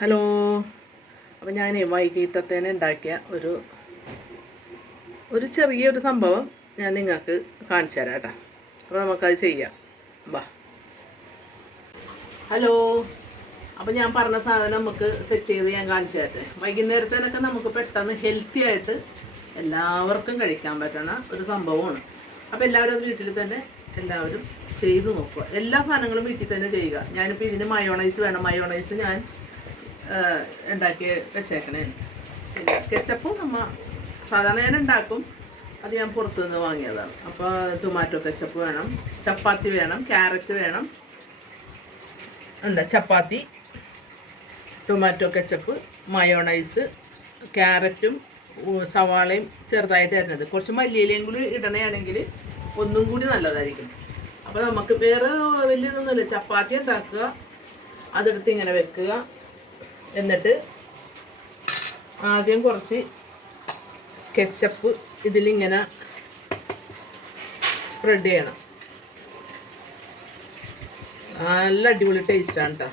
Hello. അപ്പോൾ ഞാൻ വൈകിട്ടത്തേന് ഉണ്ടാക്കിയ ഒരു ചെറിയൊരു സംഭവം ഞാൻ നിങ്ങൾക്ക് കാണിച്ചു തരാം കേട്ടോ. അപ്പോൾ നമുക്കത് ചെയ്യാം. വാ. ഹലോ. അപ്പോൾ ഞാൻ പറഞ്ഞ സാധനം നമുക്ക് സെറ്റ് ചെയ്ത് ഞാൻ കാണിച്ചു തരട്ടെ. വൈകുന്നേരത്തേനൊക്കെ നമുക്ക് പെട്ടെന്ന് ഹെൽത്തി ആയിട്ട് എല്ലാവർക്കും കഴിക്കാൻ പറ്റുന്ന ഒരു സംഭവമാണ്. അപ്പോൾ എല്ലാവരും അത് വീട്ടിൽ തന്നെ എല്ലാവരും ചെയ്ത് നോക്കുക. എല്ലാ സാധനങ്ങളും വീട്ടിൽ തന്നെ ചെയ്യുക. ഞാനിപ്പോൾ ഇതിന് മയോണൈസ് വേണം. മയോണൈസ് ഞാൻ ഉണ്ടാക്കി വെച്ചേക്കണേ. പിന്നെ കെച്ചപ്പും സാധാരണ ഞാൻ ഉണ്ടാക്കും, അത് ഞാൻ പുറത്തുനിന്ന് വാങ്ങിയതാണ്. അപ്പോൾ ടൊമാറ്റോ കെച്ചപ്പ് വേണം, ചപ്പാത്തി വേണം, ക്യാരറ്റ് വേണം, ചപ്പാത്തി, ടൊമാറ്റോ കെച്ചപ്പ്, മയോണൈസ്, ക്യാരറ്റും സവാളയും ചെറുതായിട്ട് തരുന്നത്. കുറച്ച് മല്ലിയിലയും കൂടി ഇടണയാണെങ്കിൽ ഒന്നും കൂടി നല്ലതായിരിക്കും. അപ്പോൾ നമുക്ക് വേറെ വലിയതൊന്നുമില്ല. ചപ്പാത്തി ഉണ്ടാക്കുക, അതെടുത്ത് ഇങ്ങനെ വെക്കുക. എന്നിട്ട് ആദ്യം കുറച്ച് കെച്ചപ്പ് ഇതിലിങ്ങനെ സ്പ്രെഡ് ചെയ്യണം. നല്ല അടിപൊളി ടേസ്റ്റാണ് കേട്ടോ,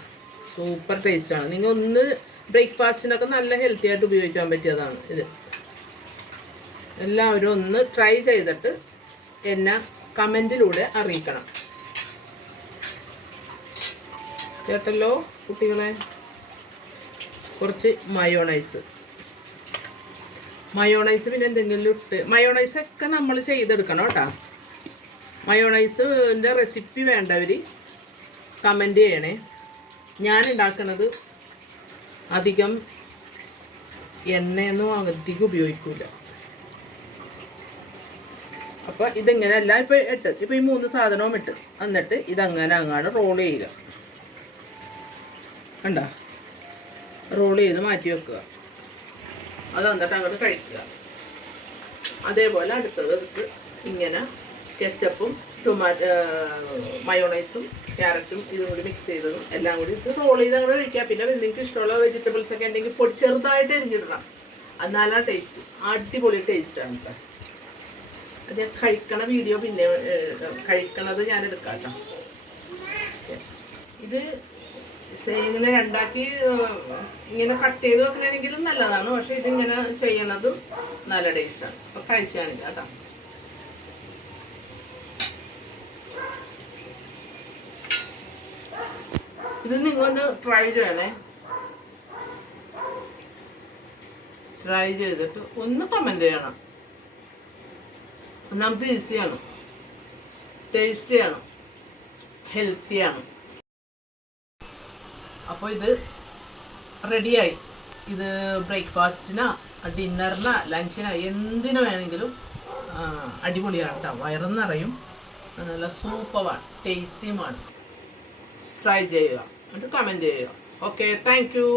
സൂപ്പർ ടേസ്റ്റാണ്. നിങ്ങൾ ഒന്ന് ബ്രേക്ക്ഫാസ്റ്റിനൊക്കെ നല്ല ഹെൽത്തി ആയിട്ട് ഉപയോഗിക്കാൻ പറ്റിയതാണ് ഇത്. എല്ലാവരും ഒന്ന് ട്രൈ ചെയ്തിട്ട് എന്നെ കമൻറ്റിലൂടെ അറിയിക്കണം. കേട്ടല്ലോ കുട്ടികളെ. കുറച്ച് മയോണൈസ് പിന്നെ എന്തെങ്കിലും ഇട്ട് മയോണൈസൊക്കെ നമ്മൾ ചെയ്തെടുക്കണം കേട്ടോ. മയോണൈസിൻ്റെ റെസിപ്പി വേണ്ടവർ കമൻറ്റ് ചെയ്യണേ. ഞാൻ ഉണ്ടാക്കുന്നത് അധികം എണ്ണയൊന്നും അധികം ഉപയോഗിക്കില്ല. അപ്പോൾ ഇതിങ്ങനെയല്ല. ഇപ്പോൾ ഈ 3 സാധനവും ഇട്ട് എന്നിട്ട് ഇതങ്ങനെ അങ്ങാണ് റോൾ ചെയ്യുക. കണ്ടോ? റോൾ ചെയ്ത് മാറ്റി വെക്കുക. അത് എന്നിട്ട് അങ്ങോട്ട് കഴിക്കുക. അതേപോലെ അടുത്തത് എടുത്ത് ഇങ്ങനെ കെച്ചപ്പും മയോണൈസും ക്യാരറ്റും ഇതും കൂടി മിക്സ് ചെയ്തതും എല്ലാം കൂടി ഇത് റോൾ ചെയ്ത് അങ്ങോട്ട് കഴിക്കുക. പിന്നെ നിങ്ങൾക്ക് ഇഷ്ടമുള്ള വെജിറ്റബിൾസ് ഒക്കെ ഉണ്ടെങ്കിൽ ചെറുതായിട്ട് എരിഞ്ഞിടണം. എന്നാലാ ടേസ്റ്റ്, അടിപൊളി ടേസ്റ്റാണ് കേട്ടോ. അത് ഞാൻ കഴിക്കണ വീഡിയോ പിന്നെ കഴിക്കണത് ഞാൻ എടുക്കാം കേട്ടോ. ഇത് ഇങ്ങനെ രണ്ടാക്കി ഇങ്ങനെ കട്ട് ചെയ്ത് വെക്കണമെങ്കിലും നല്ലതാണ്. പക്ഷെ ഇതിങ്ങനെ ചെയ്യണതും നല്ല ടേസ്റ്റാണ്. അപ്പോൾ കഴിച്ചു കാണില്ല കേട്ടോ. ഇത് നിങ്ങളൊന്ന് ട്രൈ ചെയ്യണേ. ട്രൈ ചെയ്തിട്ട് ഒന്ന് കമൻറ്റ് ചെയ്യണം. ഒന്നാമത് ഈസിയാണ്, ടേസ്റ്റിയാണ്, ഹെൽത്തിയാണ്. അപ്പോൾ ഇത് റെഡിയായി. ഇത് ബ്രേക്ക്ഫാസ്റ്റിനോ ഡിന്നറിനോ ലഞ്ചിനോ എന്തിനു വേണമെങ്കിലും അടിപൊളിയാണ് കേട്ടോ. വയറും നിറയും, നല്ല സൂപ്പറാണ്, ടേസ്റ്റിയുമാണ്. ട്രൈ ചെയ്യുക, എന്നിട്ട് കമൻറ്റ് ചെയ്യുക. Okay, thank you.